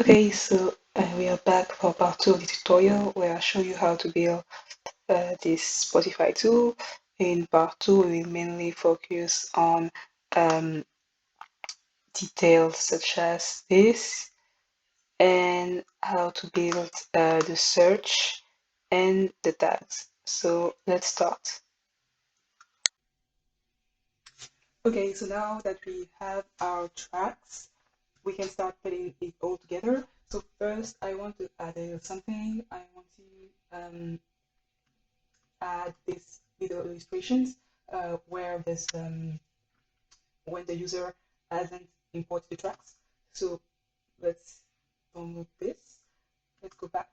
Okay, so we are back for part 2 of the tutorial where I show you how to build this Spotify tool. In part 2, we will mainly focus on um, details such as this and how to build the search and the tags. So let's start. Okay, so now that we have our tracks, we can start putting it all together. So first, I want to add something. I want to add these little illustrations where this when the user hasn't imported the tracks. So let's download this. Let's go back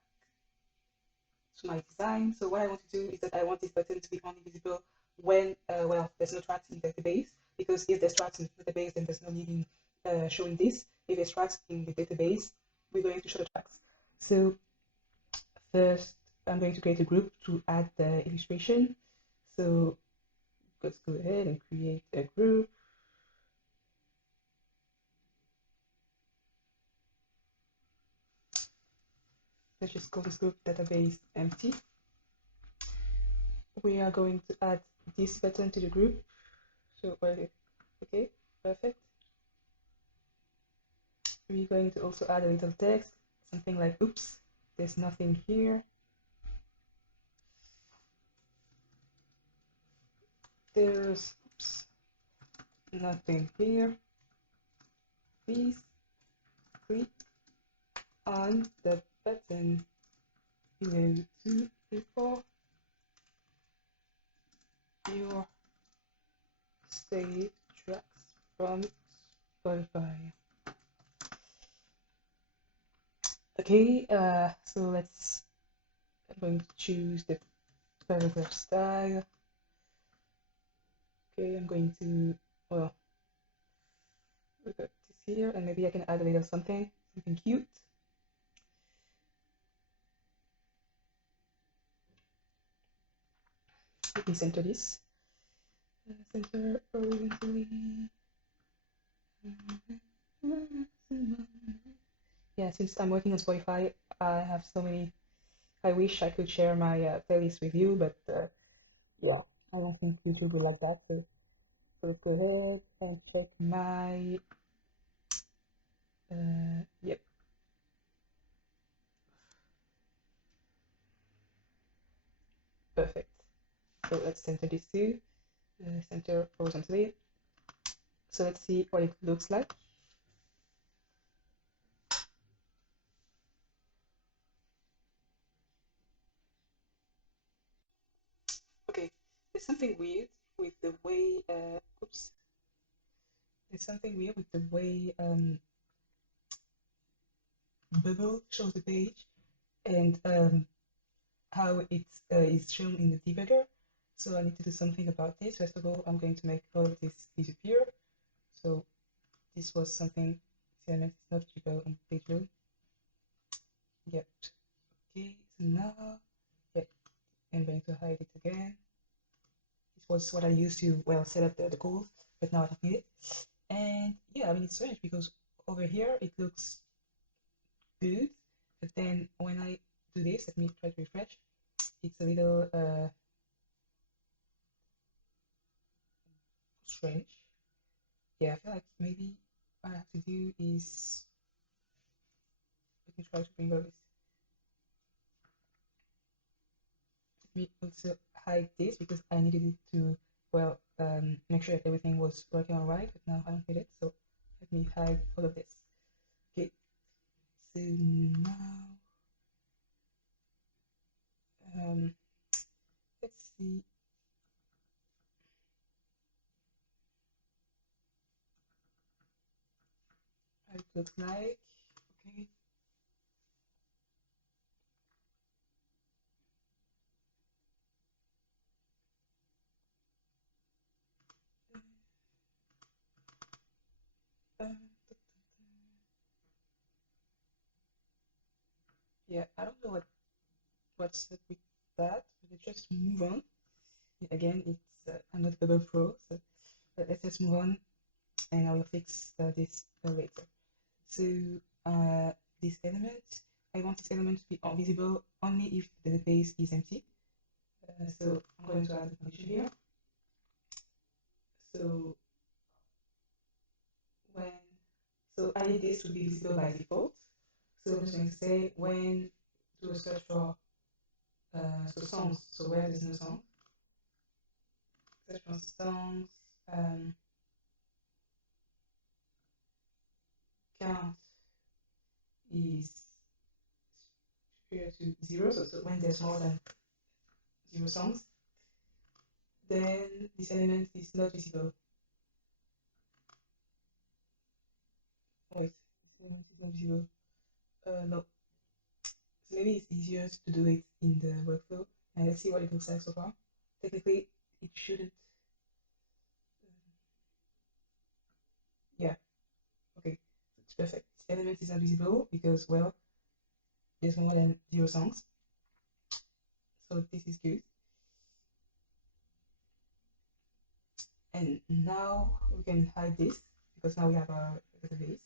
to my design. So what I want to do is that I want this button to be only visible when well, there's no tracks in the database, because if there's tracks in the database, then there's no need in showing this. If there's tracks in the database, we're going to show the tracks. So first, I'm going to create a group to add the illustration. So let's go ahead and create a group. Let's just call this group database empty. We are going to add this button to the group. So, okay, perfect. We're going to also add a little text, something like, oops, there's nothing here. There's, oops, nothing here. Please click on the button below to import your saved tracks from Spotify. Okay, so I'm going to choose the paragraph style. Okay, I'm going to, well, look at this here, and maybe I can add a little something cute. Let me center this. Center horizontally. Yeah, since I'm working on Spotify, I have so many. I wish I could share my playlist with you, but yeah, I don't think YouTube will like that. So let's go ahead and check my. Yep. Perfect. So let's center this too. Center horizontally. So let's see what it looks like. Okay, there's something weird with the way. Oops. There's something weird with the way Bubble shows the page and how it is shown in the debugger. So I need to do something about this. First of all, I'm going to make all of this disappear. So this was something CMS is not visible on page load. Yep. Okay, so now, yep, I'm going to hide it again. This was what I used to, well, set up the goals, but now I don't need it. And yeah, I mean, it's strange because over here it looks good, but then when I do this, let me try to refresh, it's a little strange. Yeah, I feel like maybe what I have to do is, let me try to bring all this. Let me also hide this because I needed it to, well, make sure that everything was working all right, but now I don't need it, so let me hide all of this. Okay, so now, let's see. How it looks like. Okay. Yeah, I don't know what's up with that, but just move on. Again, it's I'm not Bubble Pro, so let's just move on, and I will fix this later. So this element. I want this element to be visible only if the base is empty. So I'm going to add a condition here. So when I need this to be visible by default. So I'm just going to say when do a search for songs. So where there's no song, search for songs. Count is superior to 0. So when there's more than 0 songs, then this element is not visible. Wait, it's not visible. No. So maybe it's easier to do it in the workflow. And let's see what it looks like so far. Technically, it shouldn't. Yeah. Okay. It's perfect. This element is not visible because, well, there's more than 0 songs. So this is good. And now we can hide this because now we have our database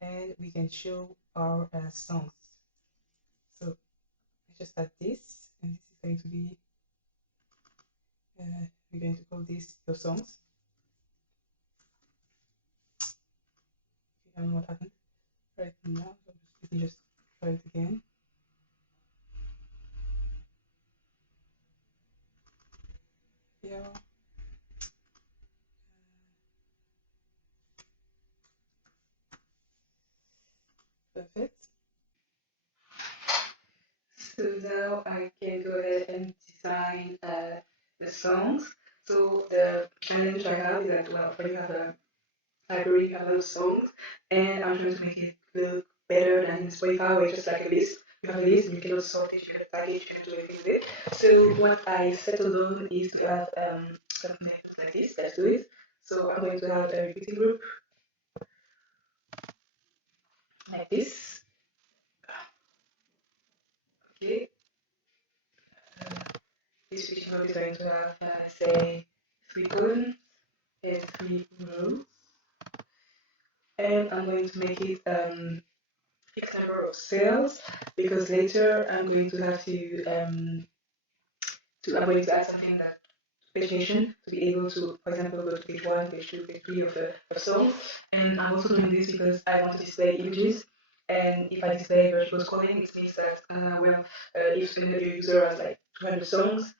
and we can show our songs. So let's just add this, and this is going to be, we're going to call this your songs. I don't know what happened right now, so let me just try it again. Yeah. Perfect. So now I can go ahead and design the songs. So the challenge I have is that, well, when you have a library, you have those songs, and I'm trying to make it look better than in Spotify, where it's just like a list. You have a list, and you can sort it, you can tag it, you can do anything with it. So what I settled on is to have something that looks like this. Let's do it. So I'm going to have a repeating group like this. Okay. This repeating group is going to have, say, 3 columns and 3 rows. And I'm going to make it fixed number of cells because later I'm going to have I'm going to add something that pagination to be able to, for example, go to page 1, page 2, page 3 of a song. And I'm also doing this because I want to display images. And if I display vertical scrolling, it means that, if your user has like 200 songs,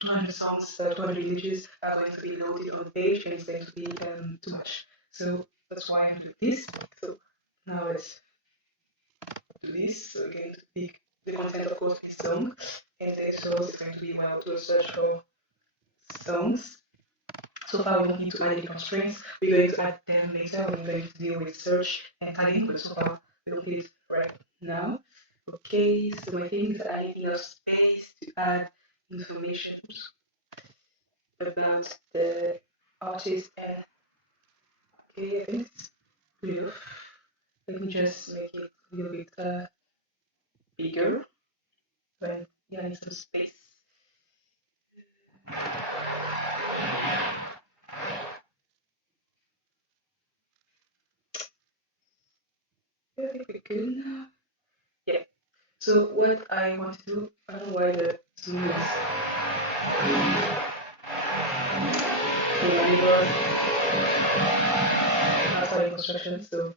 200 images are going to be loaded on the page and it's going to be too much. So that's why I'm doing this. So now let's do this. So again, to pick the content, of course, is song. And the next row is going to be, well, to search for songs. So far, we don't need to add any constraints. We're going to add them later when we're going to deal with search and tagging, but so far, we don't need it right now. Okay, so I think that I need enough space to add information about the artist and okay, I think it's good enough. Let me just make it a little bit bigger. But yeah, I need some space. I think we're good now. Yeah. So what I want to do, I don't know why the zoom is because I'm starting construction, so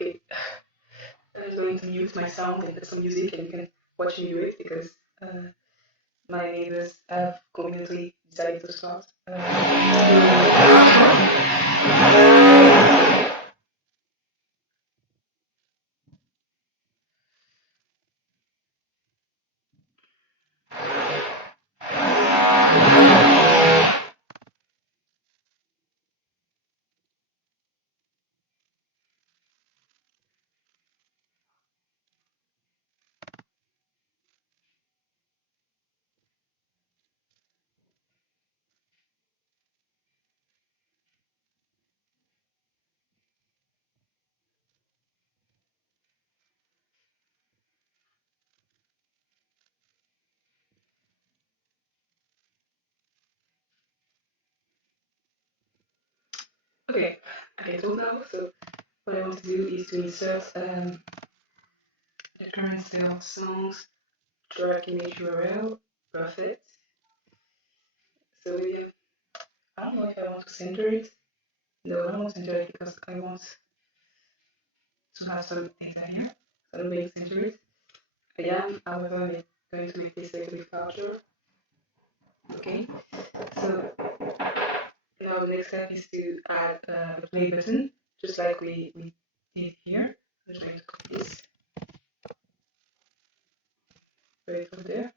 okay. I'm just going to mute my sound and put some music and you can watch me do it because my neighbors have conveniently decided to start. Okay, okay, tool now. So what I want to do is to insert the current style songs, drag image URL, perfect. So yeah, I don't know if I want to center it. No, I don't want to center it because I want to have some data here. So I'm going to center it. I am, however, going to make this a little bit larger. Okay, so now the next step is to add a play button, just like we did here. I'm just going to copy this, put it over there.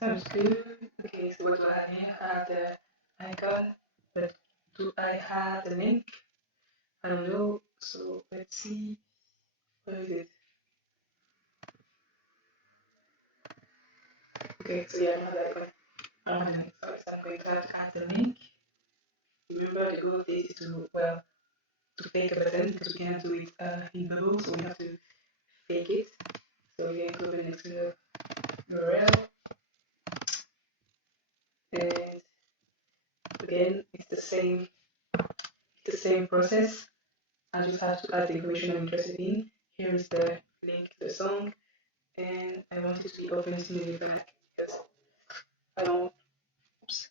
Sounds good. Okay, so what do I have here? I have the icon, but do I have the link? I don't know. So let's see. Where is it? Okay, so yeah, I have the icon. I don't have the link. So I'm going to have to add the link. Remember, the goal of this is to, well, to fake a button because we cannot do it in Bubble, so we have to fake it. So we're going to open next to the URL, and again, it's the same process. I just have to add the information I'm interested in. Here is the link to the song, and I want it to be open to the back because I don't. Oops.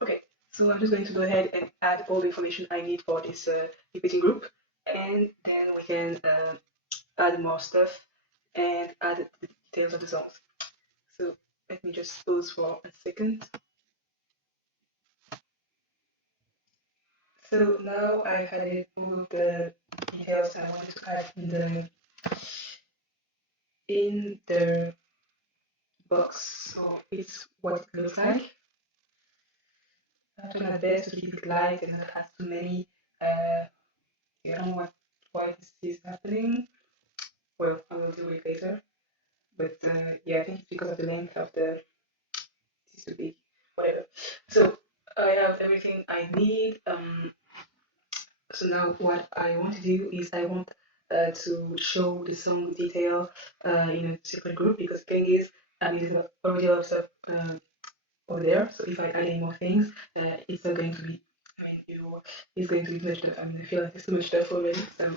Okay, so I'm just going to go ahead and add all the information I need for this repeating group, and then we can add more stuff and add the details of the songs. So let me just pause for a second. So now I've added all the details I wanted to add in the box, so it's what it looks like. I'm trying my best to keep it light and not have too many. I don't know why this is happening. Well, I will do it later. But yeah, I think it's because of the length of the. This is too big. Whatever. So I have everything I need. So now what I want to do is I want to show the song detail in a separate group because the thing is I mean already a lot of stuff over there. So if I add any more things, it's not going to be. I mean, it's going to be too much stuff. I mean, I feel like it's too much stuff already. So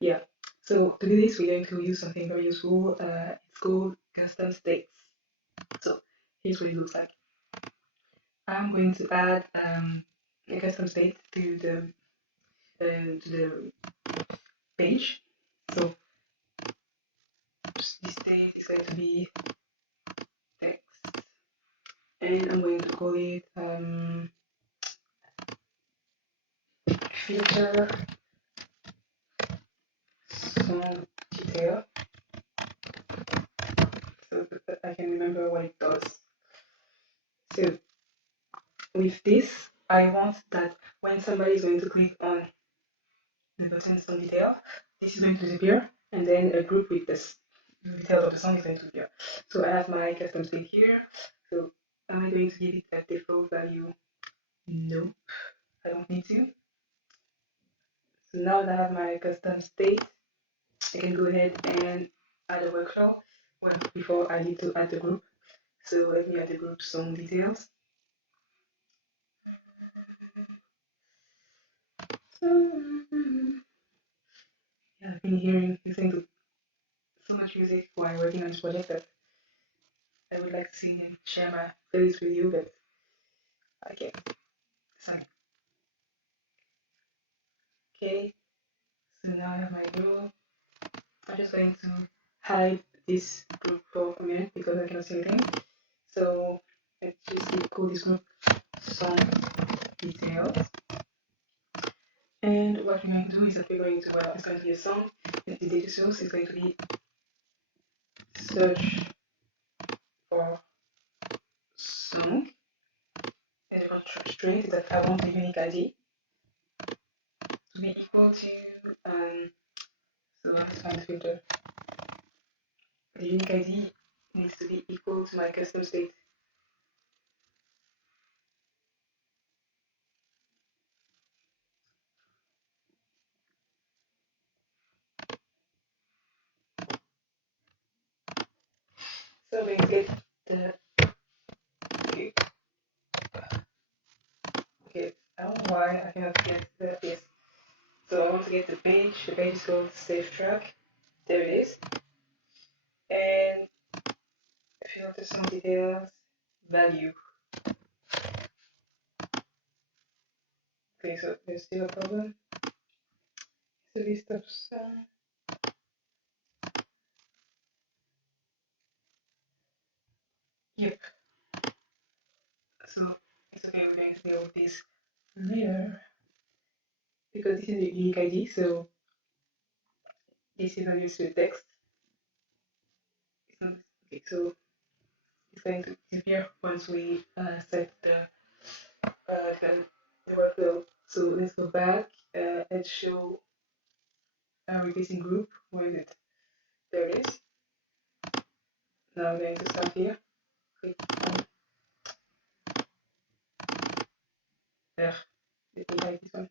yeah. So to do this, we're going to use something very useful. It's called custom states. So here's what it looks like. I'm going to add a custom state to the page. So this state is going to be text, and I'm going to call it filter song detail, so that I can remember what it does. So with this, I want that when somebody is going to click on the button song detail, this is going to disappear, and then a group with this details of the song is going to appear. So I have my custom state here. So am I going to give it a default value? No, I don't need to. So now that I have my custom state, I can go ahead and add a workflow. Well, before I need to add the group. So let me add the group song details. Yeah, I've been listening to so much music while working on this project that I would like to sing and share my playlist with you, but I can't. So, okay, so now I have my group. I'm just going to hide this group for a minute because I cannot see anything. So let's just call this group song details. And what we're going to do is that we're going to, well, it's going to be a song, and the data source is going to be search for song, and the constraint is that I want the unique ID to be equal to, so let's find the filter. The unique ID needs to be equal to my custom state. So we get the okay. Okay, I don't know why I cannot get this. So I want to get the page. The page is called Save Track. There it is. And filter some details. Value. Okay, so there's still a problem. So this stops. Yep. So it's okay. We're going to deal with this later because this is a unique ID. So this is not used to the text. It's not okay. So it's going to disappear once we set the workflow. So let's go back and show our replacing group. Where is it? There it is. Now we're going to start here. Click on there. Let me hide this one.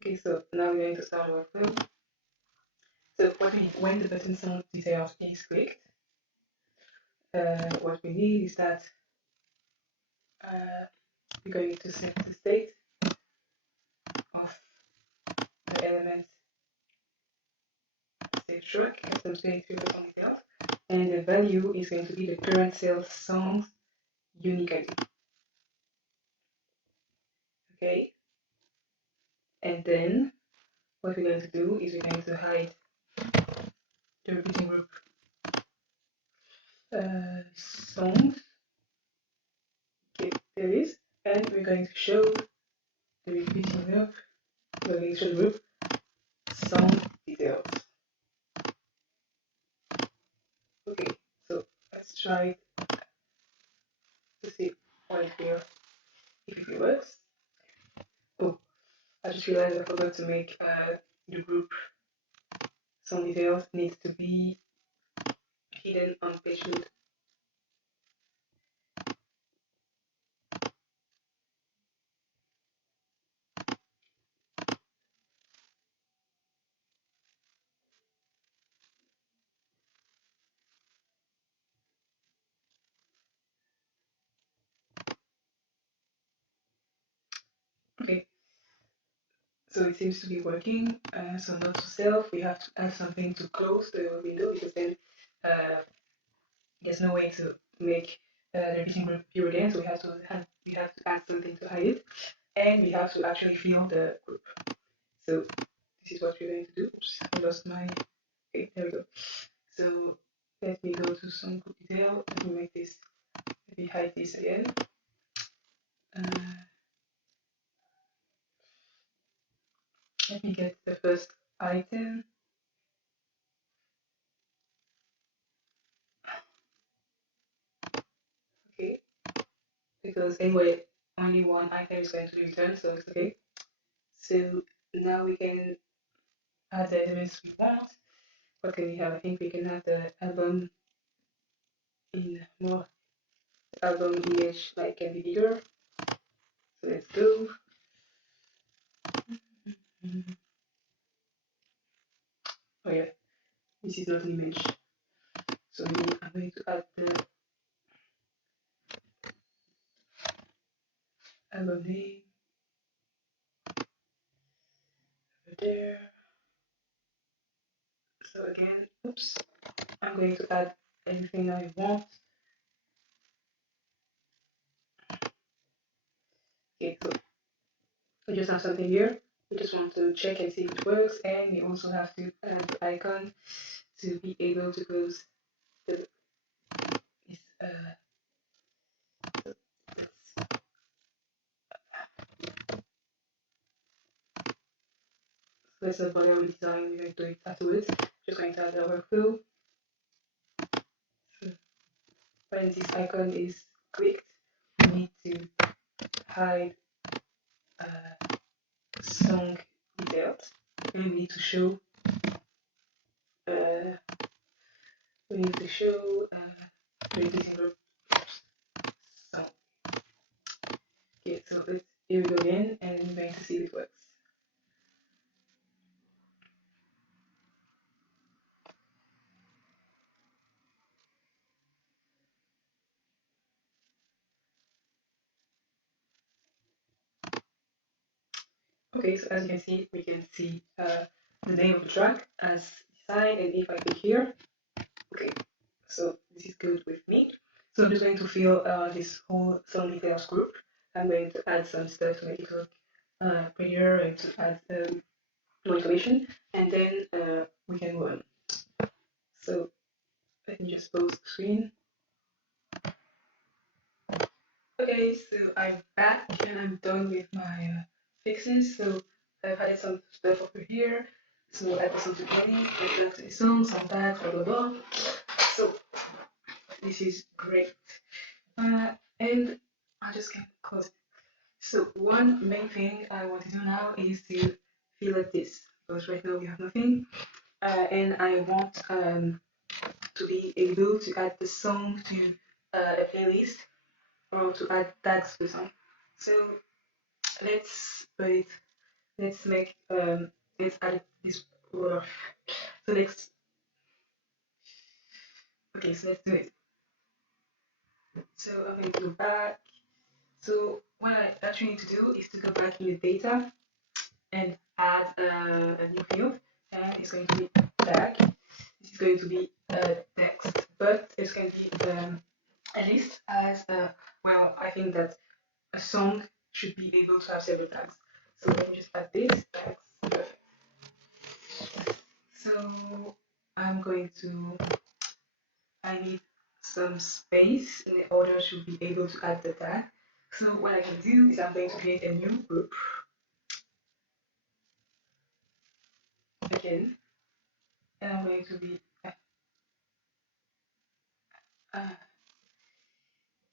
Okay, so now we're going to start our workflow. So when the button sound details is clicked, what we need is that we're going to set the state of the element save track, so it's going to be the song itself, and the value is going to be the current sales song unique ID. Okay, and then what we're going to do is we're going to hide the repeating group songs. Okay, there it is, and we're going to show the repeating group. We're going to show the group song details. Okay, so let's try to see right here if it works. Oh, I just realized I forgot to make the group song details needs to be hidden on page load. Okay, so it seems to be working. So not to self, we have to add something to close the window because then there's no way to make the repeating group appear again. So we have to add something to hide it, and we have to actually fill the group. So this is what we're going to do. Oops, I lost my. Okay, there we go. So let me go to some group detail. Let me make this. Let me hide this again. Let me get the first item. Okay, because anyway, only one item is going to be returned, so it's okay. So now we can add the elements we want. What can we have? I think we can have the album in more. The album image like can be bigger. So let's go. Oh yeah, this is not an image. So I'm going to add the album name over there. So again, oops, I'm going to add everything I want. Okay, so we just have something here. We just want to check and see if it works, and we also have to add the icon to be able to close the this let's whatever design we're going to do it afterwards. Just going to add the workflow. So when this icon is clicked, we need to hide song details. We need to show uh, reducing group song. Okay, so here we go again, and we're going to see if it works. Okay, so as you can see, we can see the name of the track as design, and if I click here, okay, so this is good with me. So I'm just going to fill this whole song details group. I'm going to add some stuff to make it look prettier and to add more information, and then we can go on. So let me just pause the screen. Okay, so I'm back and I'm done with my fixes. So I've added some stuff over here. So I put some together, I left the song, some tags, blah blah blah. So this is great. And I just can close it. So one main thing I want to do now is to fill up this because right now we have nothing. And I want to be able to add the song to a playlist or to add tags to the song. So let's put it, let's make let's add this so let's okay, so let's do it. So I'm going to go back. So what I actually need to do is to go back in the data and add a new field, and it's going to be tag. This is going to be text, but it's going to be a list as well. I think that a song should be able to have several tags. So let me just add this tags. Perfect. So I'm going to, I need some space in order to be able to add the tag. So what I can do is I'm going to create a new group again, and I'm going to be, uh,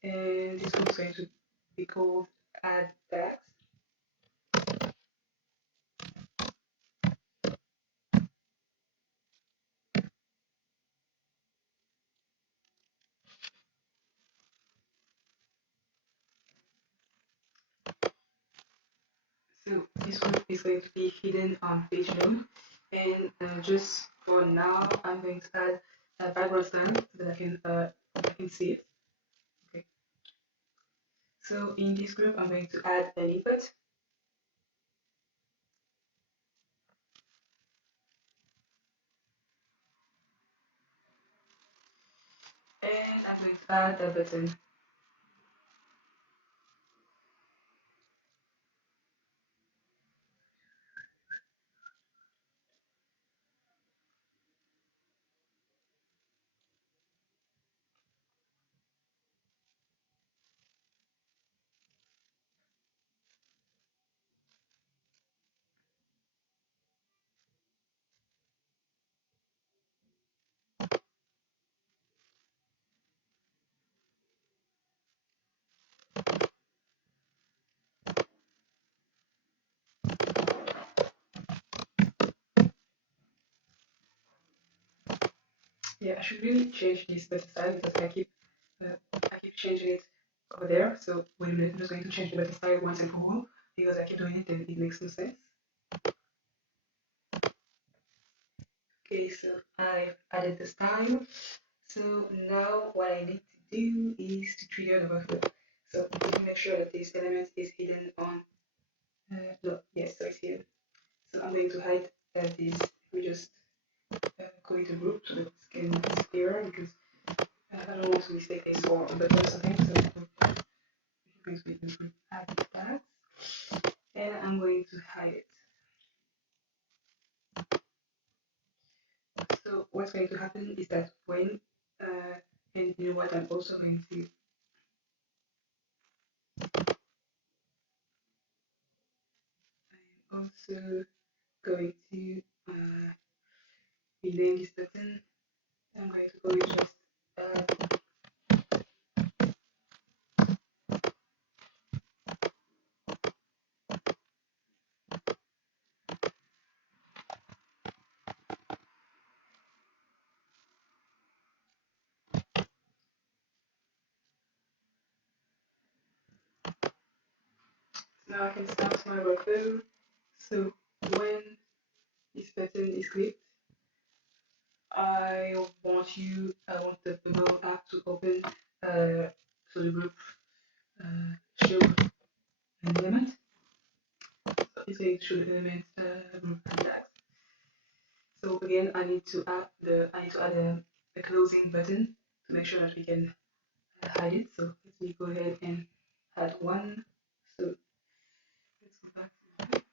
and this group is going to be called add tags. So this group is going to be hidden on page node, and just for now, I'm going to add a background style so that I can see it. Okay. So in this group, I'm going to add an input, and I'm going to add a button. Yeah, I should really change this button style because I keep changing it over there. So wait a minute, I'm just going to change the button style once and for all because I keep doing it and it makes no sense. Okay, so I've added the style. So now what I need to do is to trigger the buffer. So to make sure that this element is hidden on, no, yes, so it's here. So I'm going to hide this, we just call it a group so that it can disappear because I don't want to mistake this for a button or something. So I'm going to be the group add that, and I'm going to hide it. So what's going to happen is that when, and you know what, I'm also going to rename this button. I'm going to call it just now I can start my workflow. So when this button is clicked, I want the bubble app to open so the group show an element. So it's going through the element group and tags. So again, I need to add a closing button to make sure that we can hide it. So let me go ahead and add one. So let's go back to that.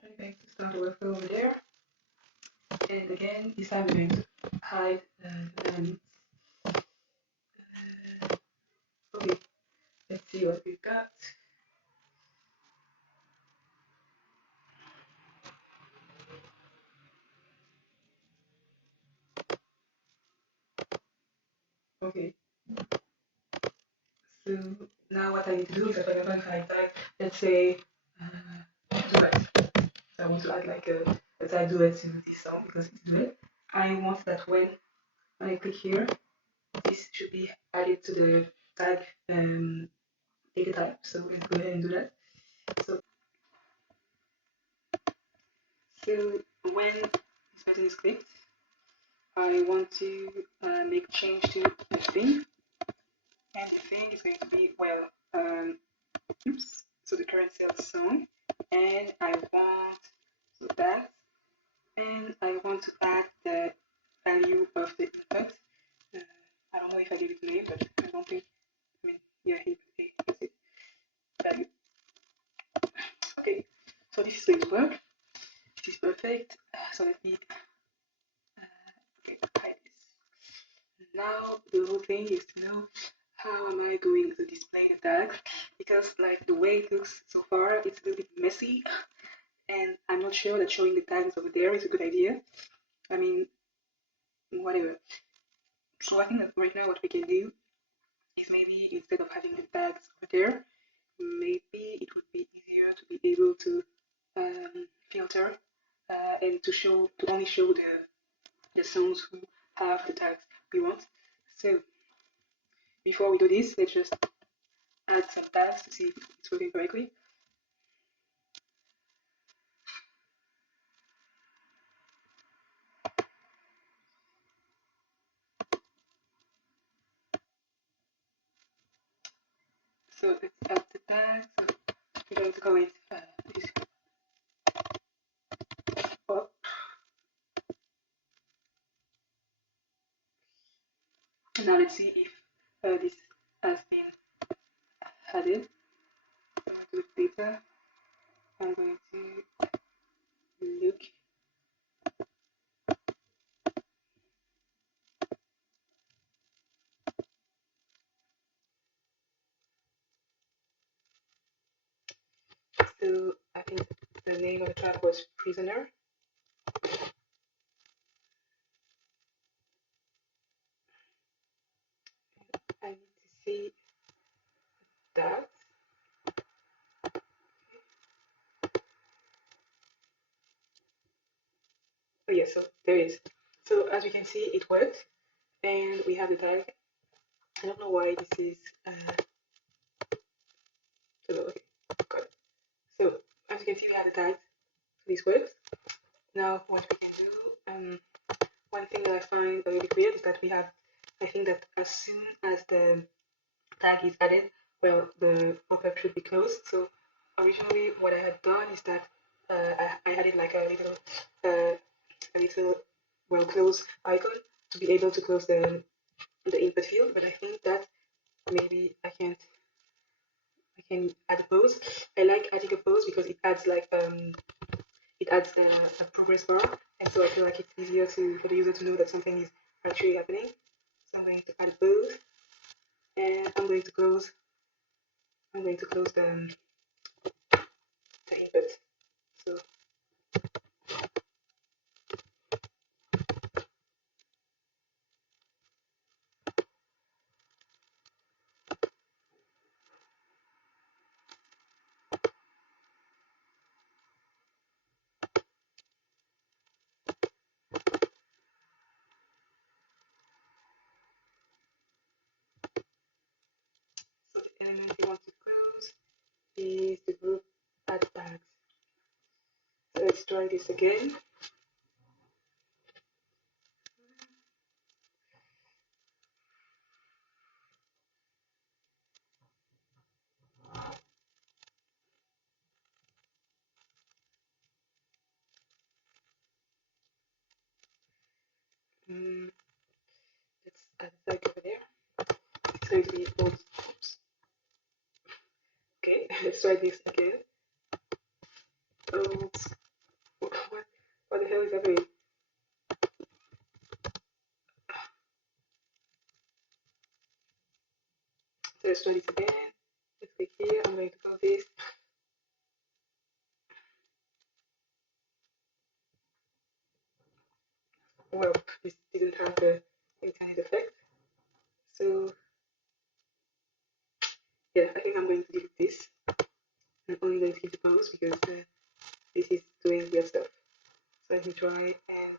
I'm going to start the workflow over there. And again, this time we're going to hide the elements. Okay, let's see what we've got. Okay, so now what I need to do is that I'm going to hide tag, let's say, duet. So I want to add like a tag duet to this song because it's duet. I want that when I click here, this should be added to the tag data type. So let's go ahead and do that. So when this button is clicked, I want to make change to the thing, and the thing is going to be, well, oops, so the current sales song, and I want that, and I want to add the value of the input. I don't know if I gave it a name, but I don't think, I mean, yeah, that's it, value. Okay, so this is going to work. This is perfect. So let me hide this. Now the whole thing is to know how am I going to display the tags, because like the way it looks so far, it's a little bit messy, and I'm not sure that showing the tags over there is a good idea. I mean, whatever. So I think that right now what we can do is maybe instead of having the tags over there, maybe it would be easier to be able to filter and to only show the songs who have the tags we want. So before we do this, let's just add some tags to see if it's working correctly. So let's add the tags. So we're going to go with this up. And now let's see if this has been added. So I'm going to data. I'm going to look. So I think the name of the track was Prisoner. I need to see that. Oh yeah, so there it is. So as you can see, it worked, and we have the tag. I don't know why this is. So okay, got it. So as you can see, we have the tag. So this works. Now what we can do. One thing that I find really weird is that we have. I think that as soon as the tag is added, well, the pop-up should be closed. So originally, what I had done is that I added like uh, a little well close icon to be able to close the input field. But I think that maybe I can add a pause. I like adding a pause because it adds like it adds a progress bar, and so I feel like it's easier for the user to know that something is actually happening. So I'm going to add a pause, and I'm going to close the input. try this again. Mm, let's add a tag over there. It's going to be old. Oops. Okay, let's try this again. Old. What the hell is happening? So let's try this again. Let's click here. I'm going to call this. Well, this didn't have the intended effect. So yeah, I think I'm going to delete this. I'm only going to keep the pause because this is doing weird stuff. So let me try and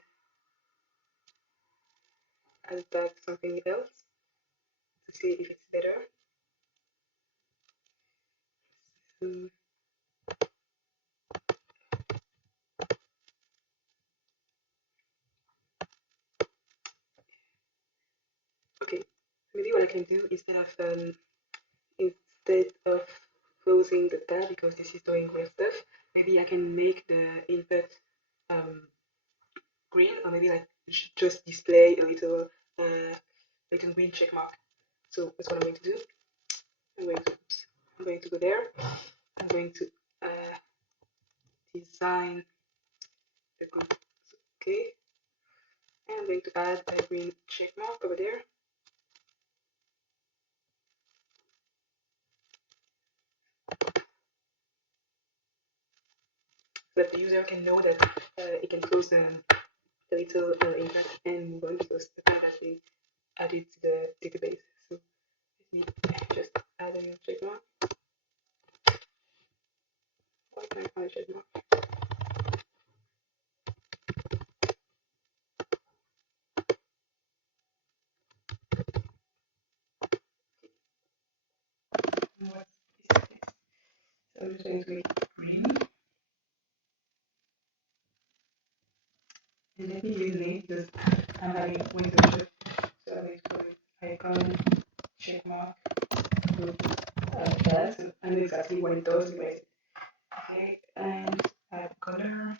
add back something else to see if it's better. So, okay, maybe what I can do instead of closing the tab because this is doing weird stuff, maybe I can make the input green, or maybe like just display a little green check mark. So that's what I'm going to do. I'm going to go there. I'm going to design the okay, and I'm going to add a green check mark over there. So that the user can know that it can close the little impact and move on because the time that we added to the database. So let me just add a new check mark. Why can't I find a check mark? What is this? So I'm just going to make it green. And let me use the name because I'm having window shift. So I'm going to call it icon check mark group class. So I know exactly what it does. Okay, and add color,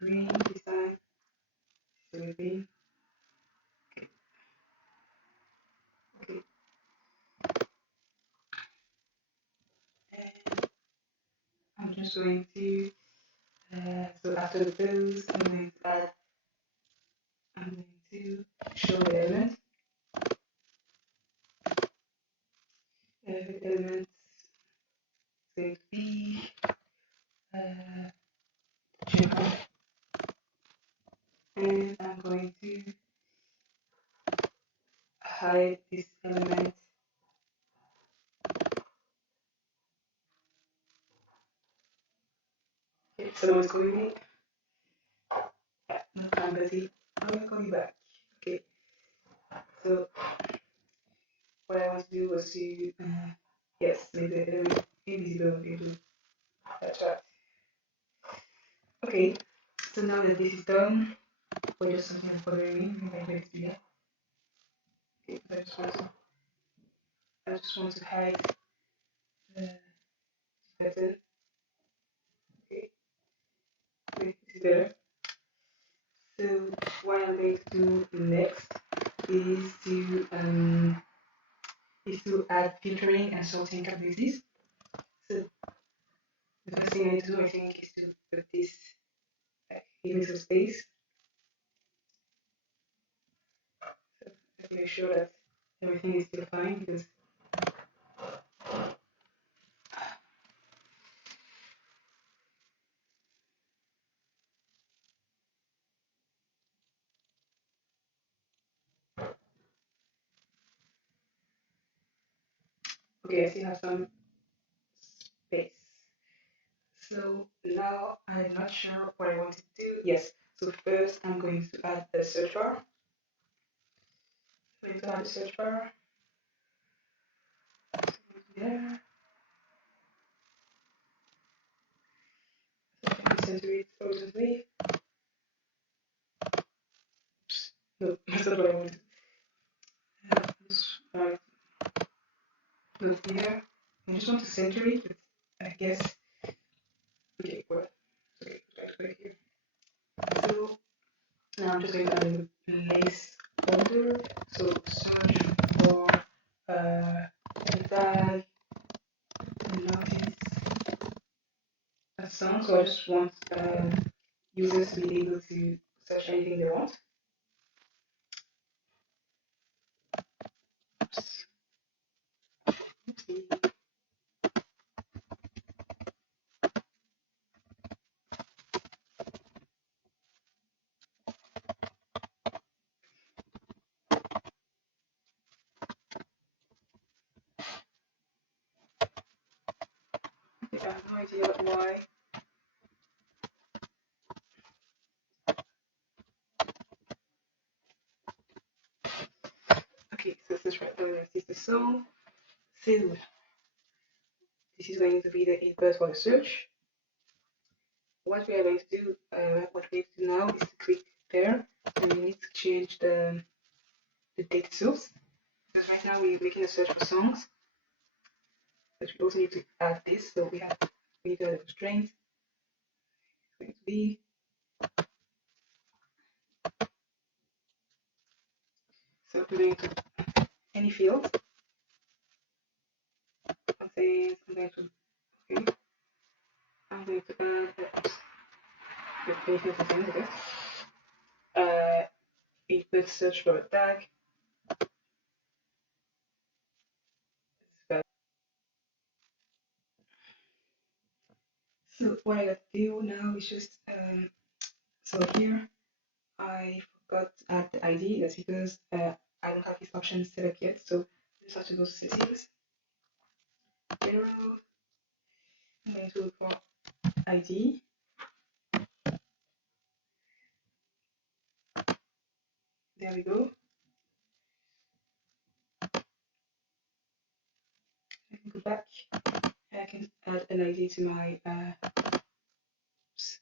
green design, so green. Okay, and I'm just going to so after the those, I'm going to show the element. The element is going to be general, and I'm going to hide this element. Okay, someone's calling me. Yeah, no time, busy. I will call you back. Okay, so what I want to do was to yes, make the element invisible into that chart. Okay, so now that this is done, wait, just something is bothering me. Maybe I need to do that. Okay, I just want to hide the button. Okay, this is better. So what I'm going to do next is to add filtering and sorting capabilities. So the first thing I need to do, I think, is to put this give me some space. So let me make sure that everything is still fine because okay, I still have some space. So now I'm not sure what I want to do. Yes, so first I'm going to add the search bar. I'm going to add the search bar. There. So I can center it over unfortunately. No, that's not what I wanted. Just right, not here. I just want to center it, but I guess. Okay, well, okay, right here. So now I'm just going to add a placeholder. So search for a tag, notice, a song. So I just want users to be able to search anything they want. Oops. Oopsie. I have no idea why. Okay, so this is right there. This is the song. So this is going to be the input for the search. What we are going to do, what we have to do now is to click there, and we need to change the data source. Because right now we're making a search for songs, but we also need to add this. So we need a constraint. It's going to be so we're going to any field. I'm saying I'm going to okay. I'm going to add the definition of things, I guess. Input search for a tag. So what I got to do now is just so here I forgot to add the ID. That's because I don't have this option set up yet. So I just have to go to settings, general. I'm going to look for ID. There we go. I can go back. I can add an ID to my. Oops.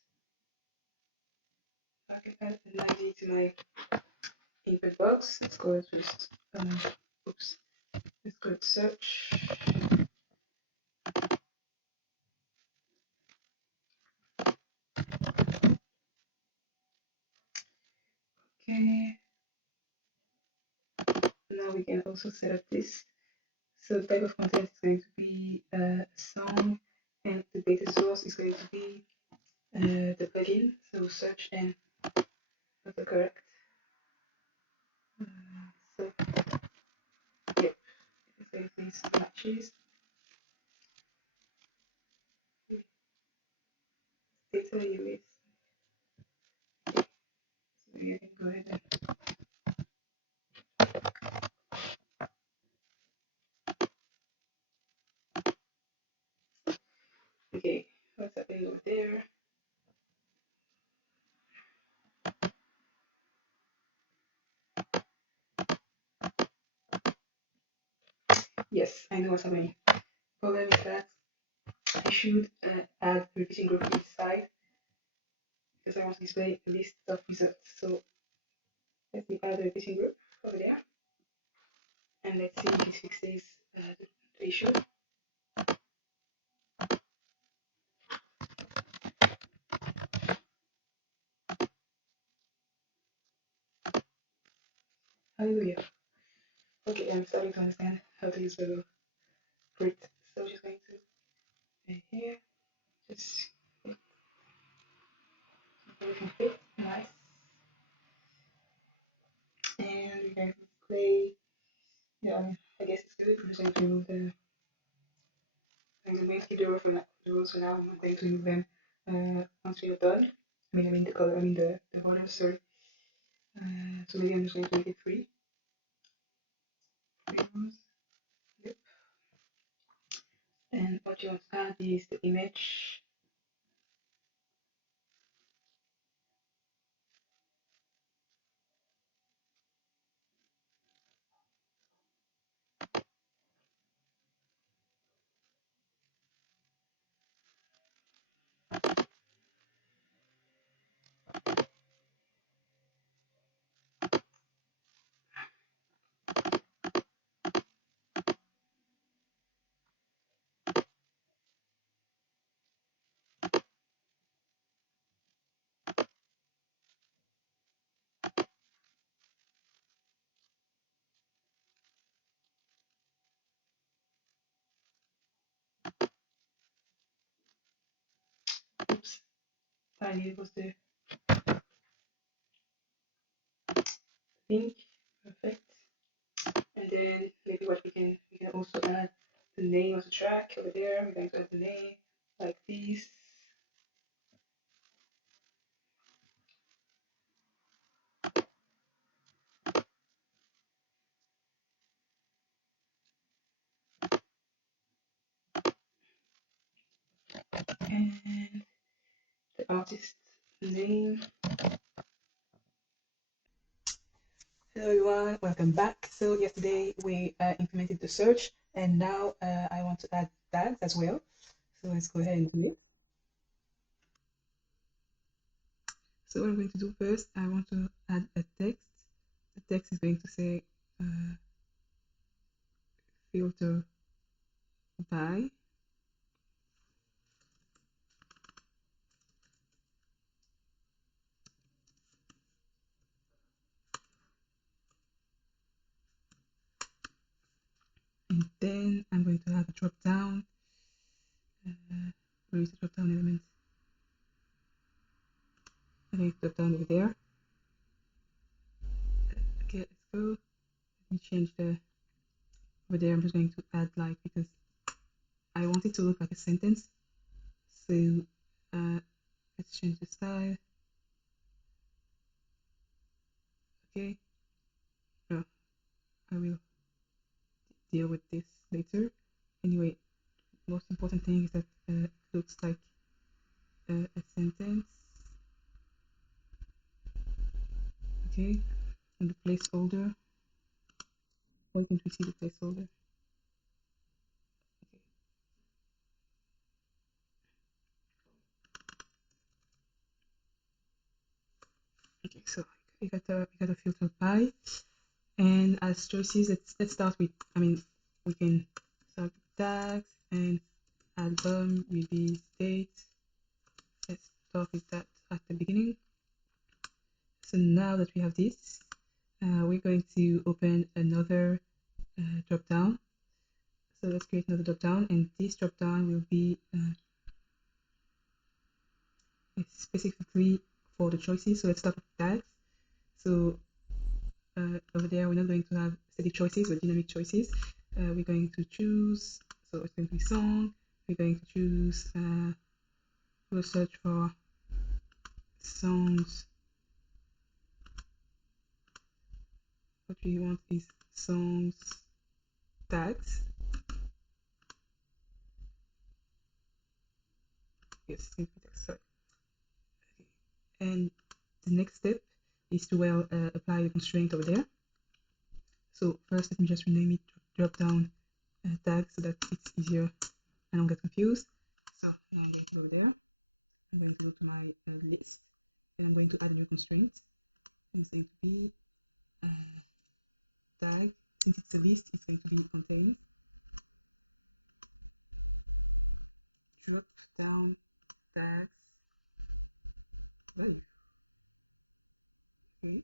I can add an ID to my input box. Let's go to just. Oops. Let's go to search. Okay. Now we can also set up this. So the type of content is going to be a song, and the data source is going to be the plugin. So search and autocorrect. So yep, it's going to be some matches. Data UX. Okay. So you can go ahead and okay, what's happening over there? Yes, I know what's happening. Problem is that I should add repeating group inside because I want to display a list of results. So let me add a repeating group over there, and let's see if it fixes the issue. Hallelujah. Okay, I'm starting to understand how to use Bubble. Great. So just going to here, just everything fit, nice. And we're going to play. Yeah, I guess it's good. I'm just going to remove the. I'm going to keep the rules for now. I'm not going to remove them once we're done. I mean the color. I mean the order. Sorry. So maybe I'm just going to make it three. Yep. And what you want to add is the image. I need was the pink. Perfect. And then maybe what we can also add the name of the track over there. We're going to add the name like this. And the artist name. Hello everyone, welcome back. So yesterday we implemented the search and now I want to add tags as well. So let's go ahead and do it. So what I'm going to do first, I want to add a text. The text is going to say filter by. And then I'm going to have a drop down. Where is the drop down element? I'm going to drop down over there. Okay, let's go. Let me change the over there. I'm just going to add like because I want it to look like a sentence. So let's change the style. Okay. Oh, I will deal with this later. Anyway, most important thing is that it looks like a sentence. Okay, and the placeholder. Why don't we see the placeholder? Okay. Okay, so we got a filter by, and as choices, let's start with. I mean, we can start with tags and album release date. Let's start with that at the beginning. So now that we have this, we're going to open another drop down. So let's create another drop down, and this drop down will be specifically for the choices. So let's start with tags. So over there, we're not going to have static choices but dynamic choices. We're going to choose, so it's going to be song. We're going to choose, we'll search for songs. What we want is songs tags. Yes, sorry. Okay. And the next step is to apply a constraint over there. So first, let me just rename it drop down tag so that it's easier and I don't get confused. So now I'm going to go there. I'm going to go to my list. Then I'm going to add a new constraint. It's going to be tag. Since it's a list, it's going to be contain drop down tag value. Okay.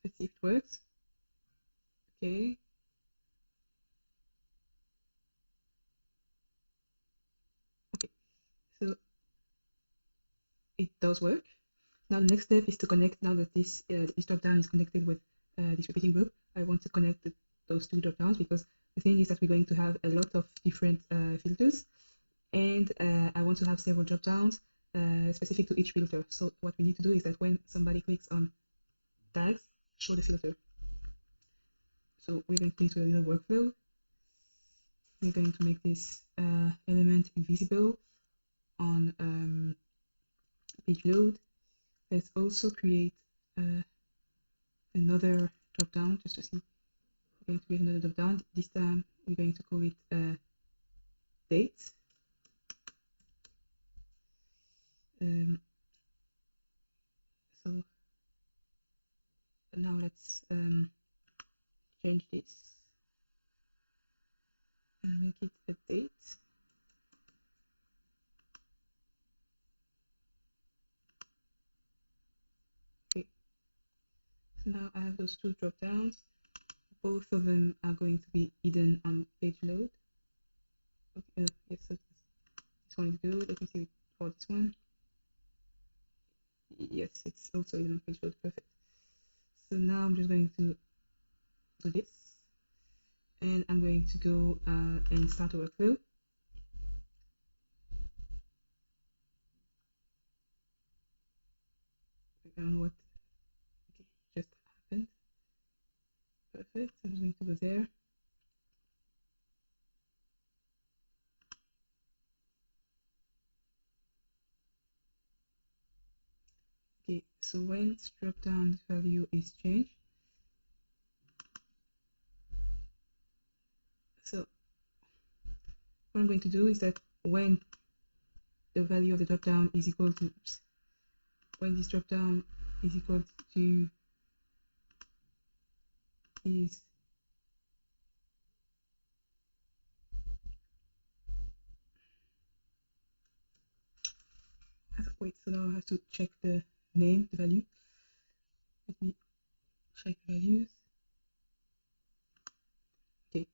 Let's see if it works. Okay. Okay. So it does work. Now the next step is to connect. Now that this drop down is connected with this repeating group, I want to connect those two drop downs because the thing is that we're going to have a lot of different filters, and I want to have several drop downs specific to each filter. So what we need to do is that when somebody clicks on tag, show the filter. So we're going to into another workflow. We're going to make this element invisible on page load. Let's also create another drop down. We're going to create another drop down. This time we're going to call it dates. So now let's change this. We'll put the dates. those two drop downs. Both of them are going to be hidden on page load. Okay, yes, this one is good. I can see for this one. Yes, it's also in page load. Perfect. So now I'm just going to do this, and I'm going to do a start workflow. I don't know what just happened. Perfect. I'm going to go there. Okay, so when drop down value is changed, so what I'm going to do is that when the value of the drop down is equal to, when this drop down is equal to is wait, so now I have to check the name, the value. Let me check values. Okay,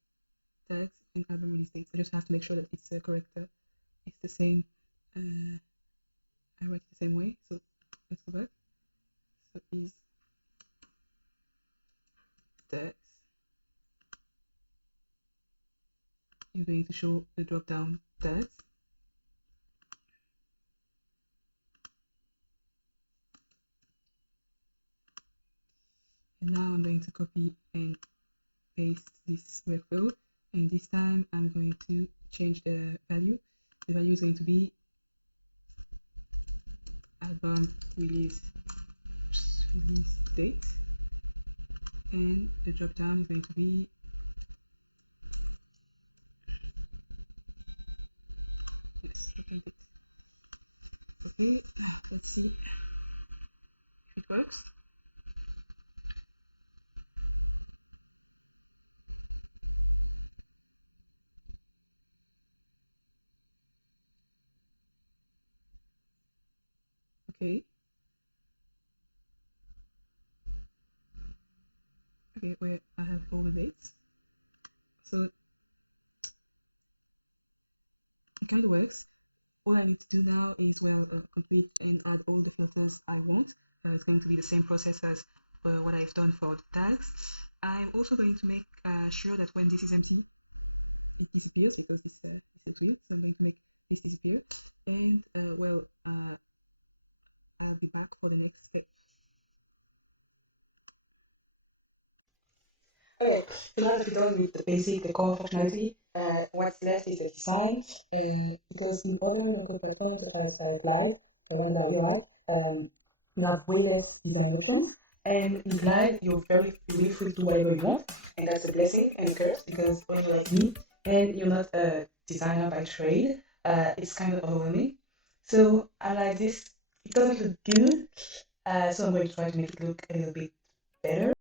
that's an other mistake. I just have to make sure that it's correct. It's the same. I write the same way. So let's go back. So is that I'm going to show the drop down that. Now I'm going to copy and paste this workflow, and this time I'm going to change the value. The value is going to be album release date, and the drop down is going to be okay. Let's see if it works. Okay. Okay, where I have all the dates. So it kind of works. All I need to do now is, well, complete and add all the filters I want. It's going to be the same process as what I've done for the tags. I'm also going to make sure that when this is empty, it disappears because this is weird. So I'm going to make this disappear. And, I'll be back for the next page. Okay, so now that we're done with the basic, the core functionality, what's left is the design. Because the element of the things that I like, the one that you like, you have way less information. And in Glide, you're really free to do whatever you want. And that's a blessing and a curse because when you're like me and you're not a designer by trade, it's kind of overwhelming. So I like this. It doesn't look good, so I'm going to try to make it look a little bit better.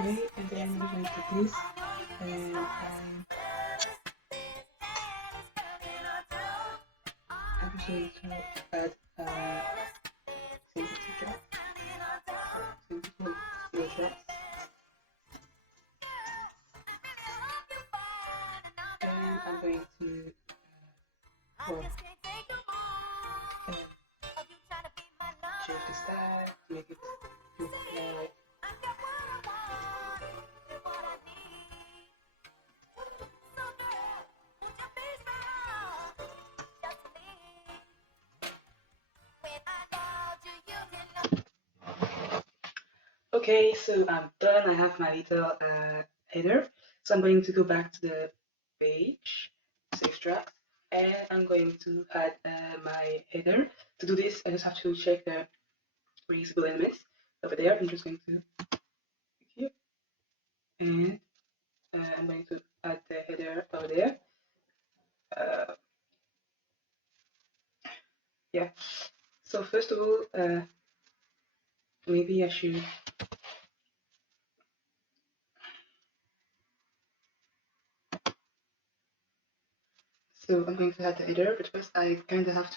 Okay, and then we're going to take this and I'm just going to add synthetic drop, synthetic slow drops, and I'm going to well, change the style to make it look more like. Okay, so I'm done. I have my little header. So I'm going to go back to the page, save draft, and I'm going to add my header. To do this, I just have to check the reusable elements over there. I'm just going to click here, and I'm going to add the header over there. Yeah. So first of all, maybe I should. So I'm going to add the header, but first I kind of have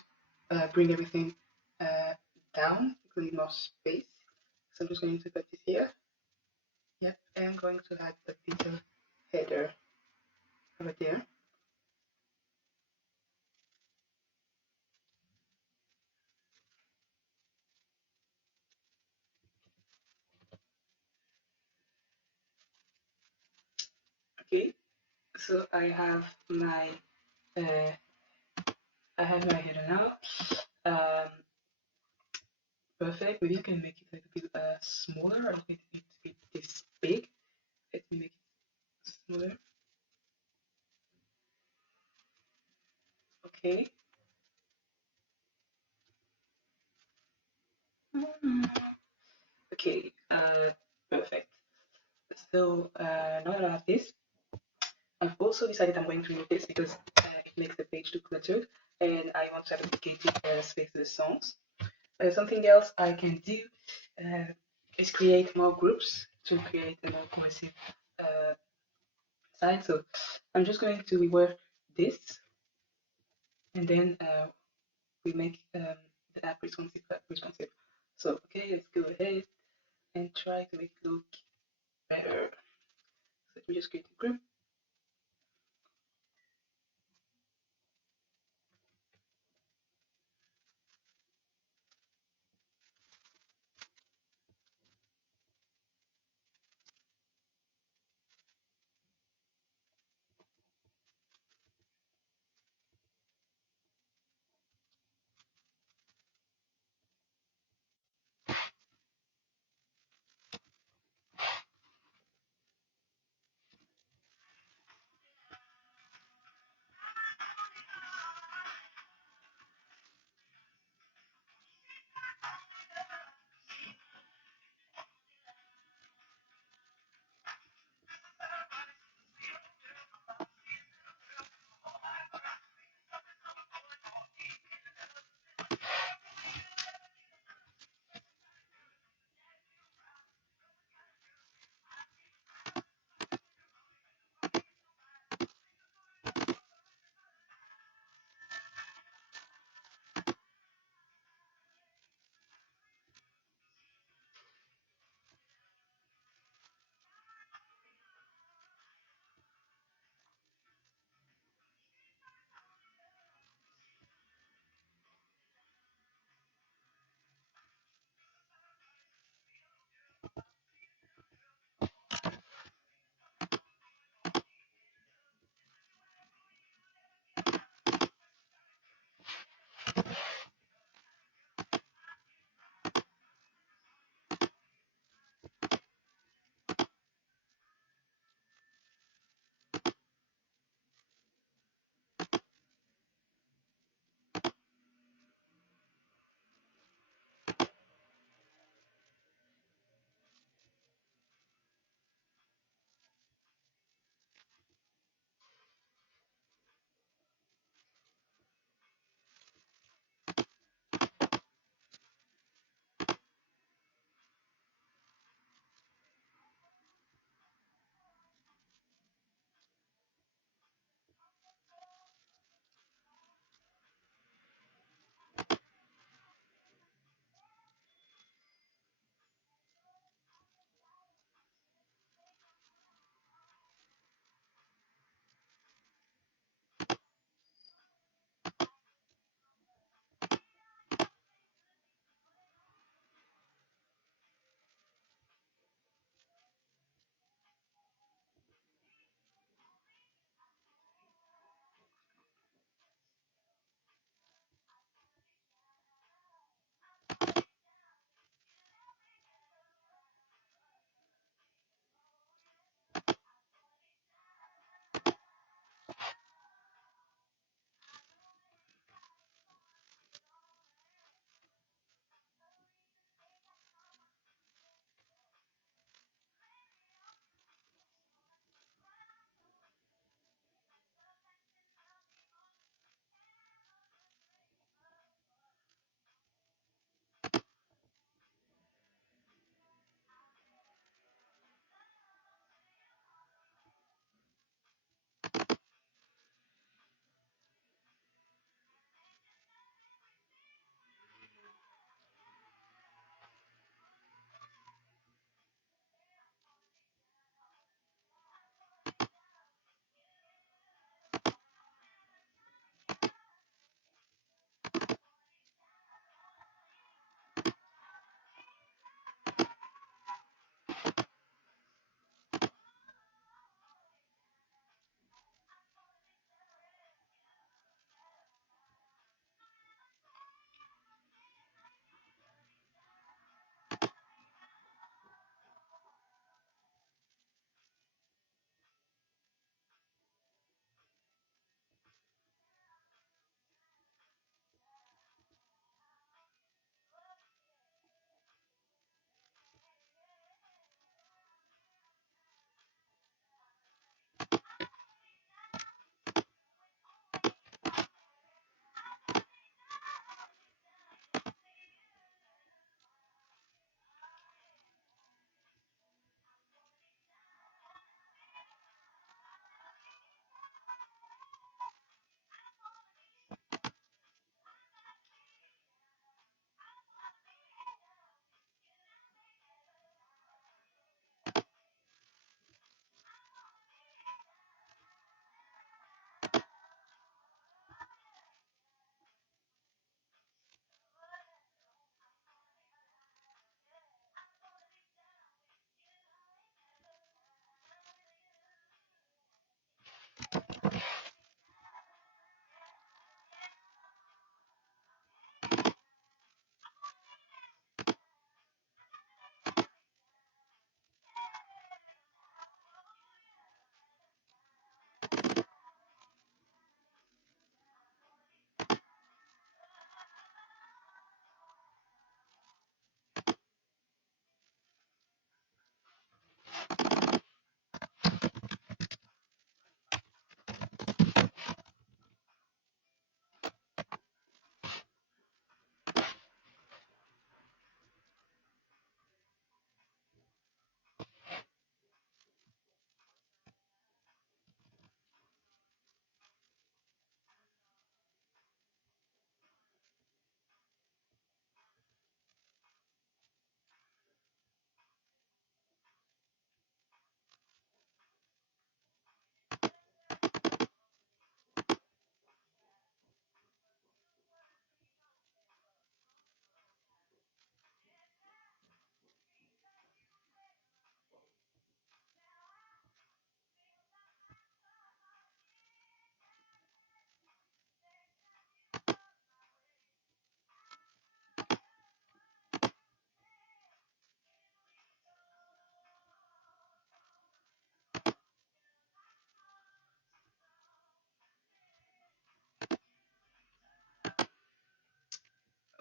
to bring everything down, including more space. So I'm just going to put this here. Yep, and I'm going to add a little header over there. Okay, so uh, I have my header now. Um, Perfect. Maybe I can make it a little bit smaller. I don't think it needs to be this big. Let me make it smaller. Okay. Okay. Perfect. So now that I have this, I've also decided I'm going to remove this because it makes the page too cluttered, and I want to have a dedicated space to the songs. Something else I can do is create more groups to create a more cohesive site. So I'm just going to rework this, and then we make the app responsive. So okay, let's go ahead and try to make it look better. So let me just create a group.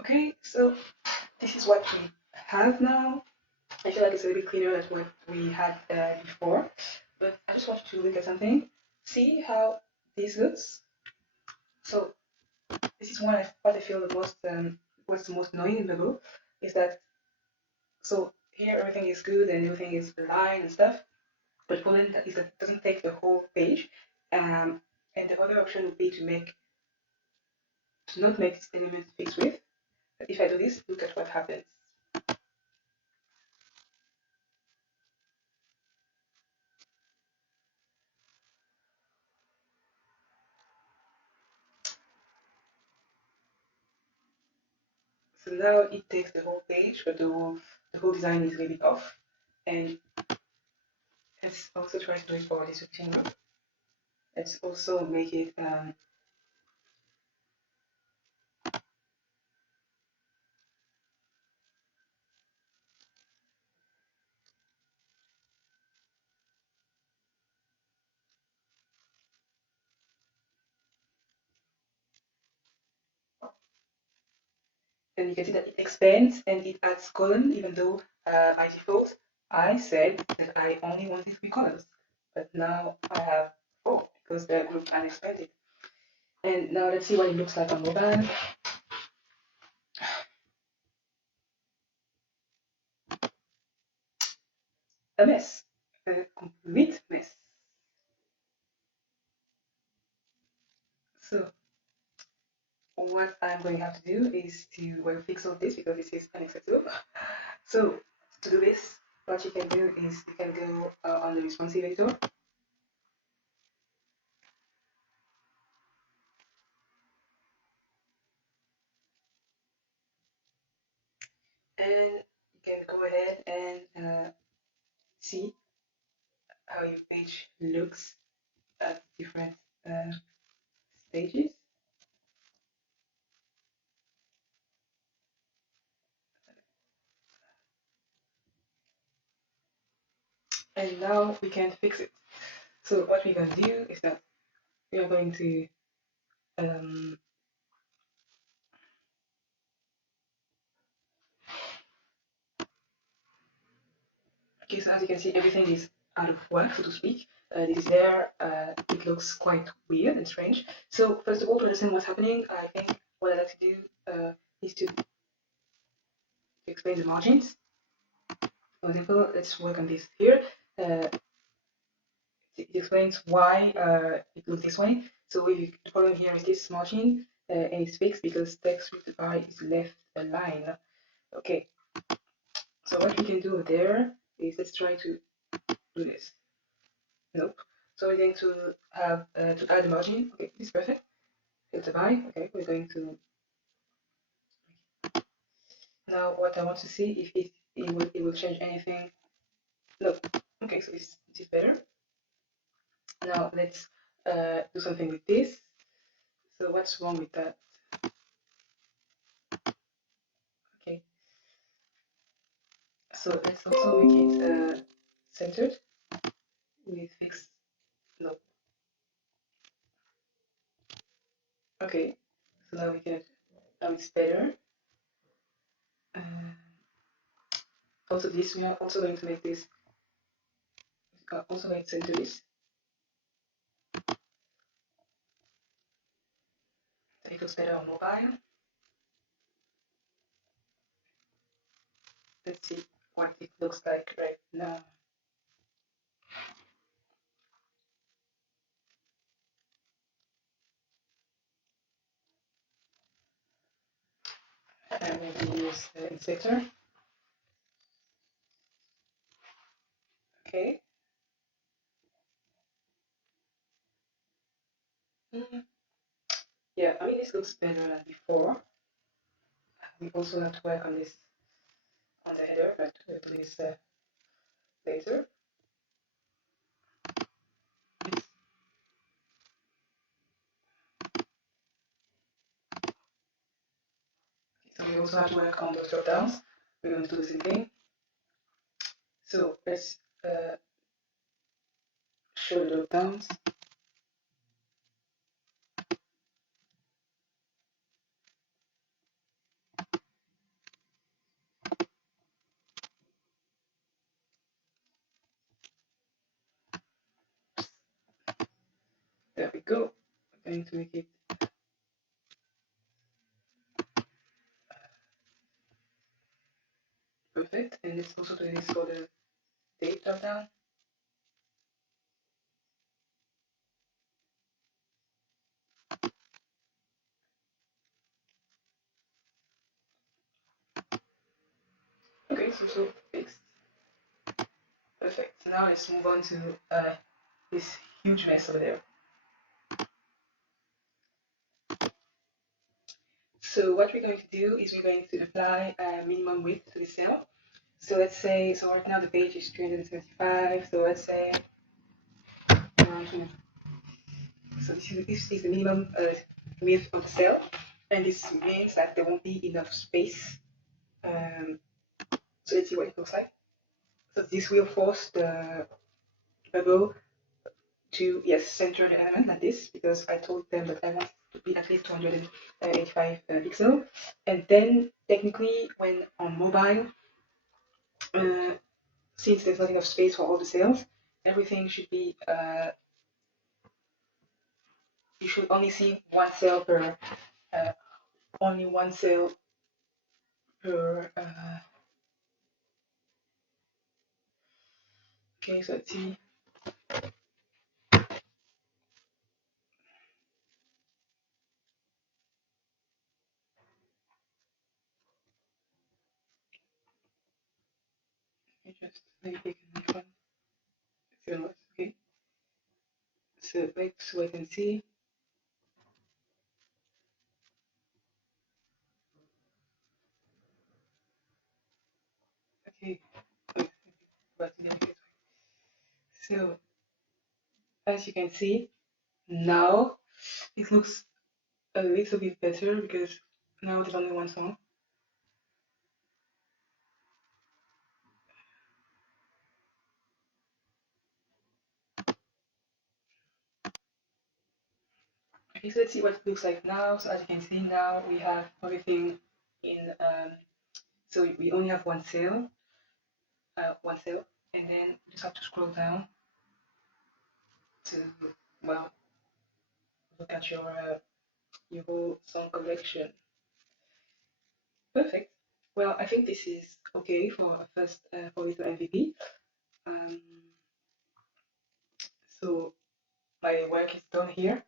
Okay, so this is what we have now. I feel like it's a little bit cleaner than what we had before, but I just want you to look at something. See how this looks? So this is what I feel the most, what's the most annoying in Bubble is that, so here everything is good and everything is aligned and stuff, but the problem is that it doesn't take the whole page. And the other option would be to not make this element fixed width. But if I do this, look at what happens. So now it takes the whole page, but the whole design is a little bit off. And let's also try to do it for this section row. Let's also make it and you can see that it expands and it adds column, even though by default I said that I only wanted 3 columns, but now I have 4 because the group can expanded. And now let's see what it looks like on mobile. A mess, a complete mess. So what I'm going to have to do is to fix all this because this is unacceptable. So to do this, what you can do is you can go on the responsive editor. And you can go ahead and see how your page looks at different stages. And now we can fix it. So what we're going to do is that we are going to okay, so as you can see, everything is out of whack, so to speak. This is there. It looks quite weird and strange. So first of all, to understand what's happening, I think what I'd like to do is to explain the margins. For example, let's work on this here. It explains why it looks this way. So the problem here is this margin, and it's fixed because text with I is left aligned. Okay, so what we can do there is let's try to do this. Nope. So we're going to have to add a margin. Okay, this is perfect. Filter by. Okay, we're going to. Now what I want to see if it will change anything. No. Okay, so this is better. Now let's do something with this. So what's wrong with that? Okay. So let's also make it centered with fixed. No. Okay. So now we can. Now it's better. Also this, we are also going to make this. Also going to center this. So it looks better on mobile. Let's see what it looks like right now. I'm going to use the inspector. Okay. Yeah, I mean, this looks better than before. We also have to work on this on the header, but we'll do this later. So we also have to work on those drop downs. We're going to do the same thing. So let's show the drop downs. go. I'm going to make it perfect, and let's also do this for the date drop down. Okay, so fixed. Perfect. So now let's move on to this huge mess over there. So what we're going to do is we're going to apply a minimum width to the cell. So let's say, so right now the page is 375, so let's say, so this is the minimum width of the cell, and this means that there won't be enough space. So let's see what it looks like. So this will force the bubble to, yes, center the element like this, because I told them that I want to be at least 285 pixels. And then technically when on mobile, since there's not enough space for all the cells, everything should be, you should only see one cell per, only one cell per, okay, so let's see. Just maybe take a different film, okay? So let's wait and see. Okay, so as you can see, now it looks a little bit better because now there's only one song. Okay, so let's see what it looks like now. So as you can see now we have everything in, so we only have one cell, and then you just have to scroll down to, well, look at your whole song collection. Perfect. Well, I think this is okay for a first for little MVP. Um, so my work is done here.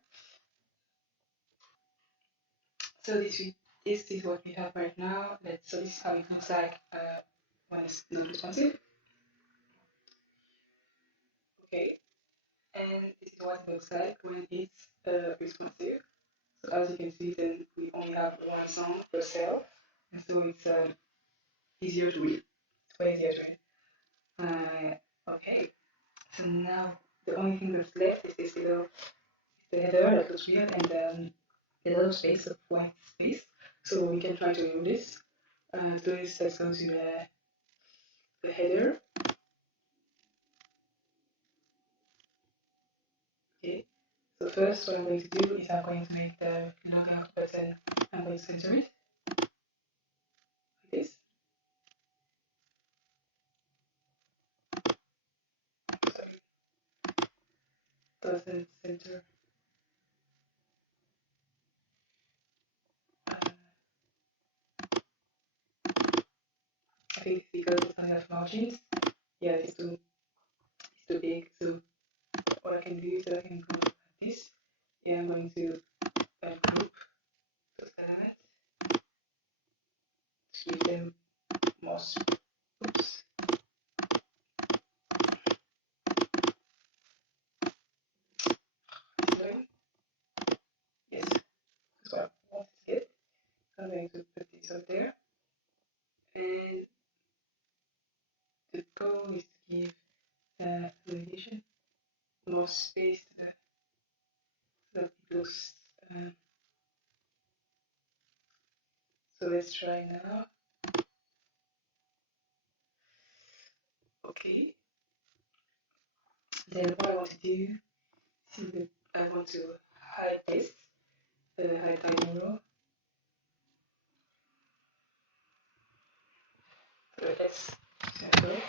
So this is what we have right now. So this is how it looks like when it's not responsive. Okay, and this is what it looks like when it's responsive. So as you can see, then we only have one song per cell, and so it's easier to read. It's way easier to read. Okay, so now the only thing that's left is this little the header that looks weird, and the little space of white space. So we can try to remove this. So this let's go to the header. Okay. So first, what I'm going to do is I'm going to make the logo button. I'm going to center it like this. Sorry, doesn't center. I think it's because it doesn't have margins. Yeah, it's too big. So what I can do is I can go like this. Yeah, I'm going to group those elements to give them more. Oops. Yes, that's what I want to get. I'm going to put this up there, and the goal is to give elevation more space to the so it looks. So let's try now. Okay. Then what I want to do is I want to hide this, hide tiny row. So let's center.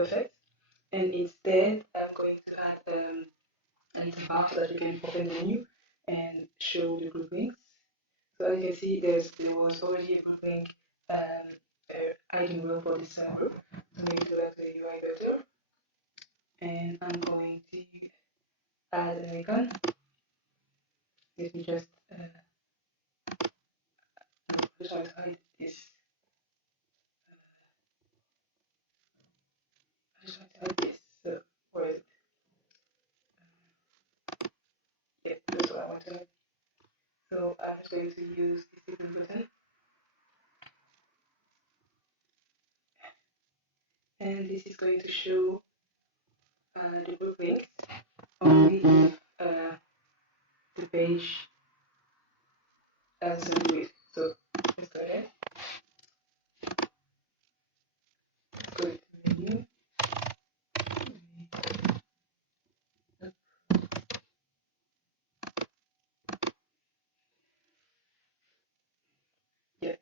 perfect. And instead, I'm going to add a little bar so that you can open the menu and show the group links. So as you can see, there was already a group link item row for this group. So maybe to make the UI better. And I'm going to add an icon. Let me just want to hide this. I just want to hide this. So where is it? Yeah, that's what I want to hide. So I'm just going to use this little button, and this is going to show the group links only if the page has some width. So let's go ahead, go to menu. Yeah.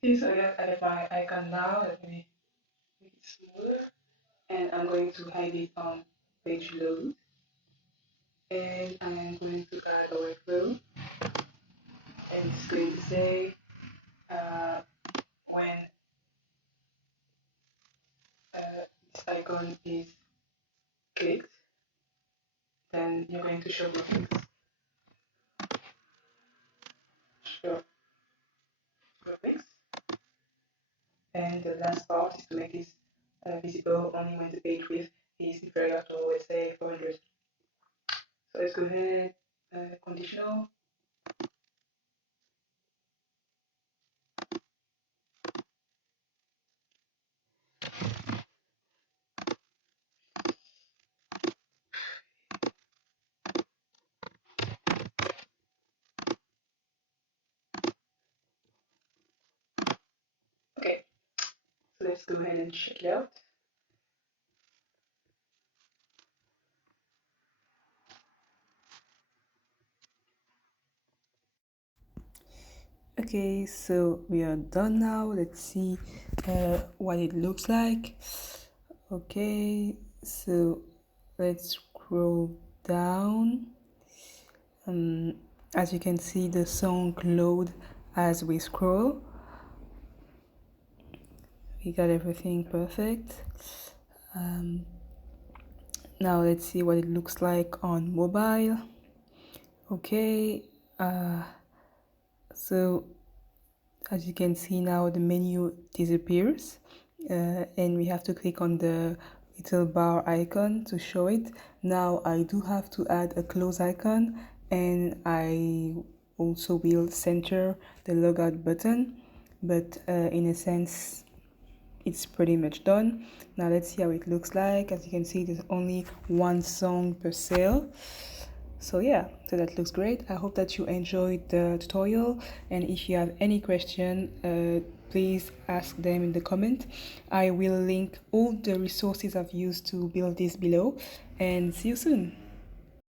This I have my icon now. Let me make it smaller, and I'm going to hide it on page load. And I'm going to add a workflow, and it's going to say when this icon is clicked, then you're going to show graphics. Show graphics. And the last part is to make this visible only when the page width is inferior to, let's say, 400. So let's go ahead, conditional. Okay, so let's go ahead and check it out. Okay, so we are done now. Let's see what it looks like. Okay, so let's scroll down. As you can see, the song load as we scroll. We got everything perfect. Now let's see what it looks like on mobile. Okay, so as you can see now the menu disappears, and we have to click on the little bar icon to show it. Now I do have to add a close icon, and I also will center the logout button, but in a sense it's pretty much done. Now let's see how it looks like. As you can see, there's only one song per cell. So yeah, so that looks great. I hope that you enjoyed the tutorial, and if you have any question, please ask them in the comment. I will link all the resources I've used to build this below, and see you soon.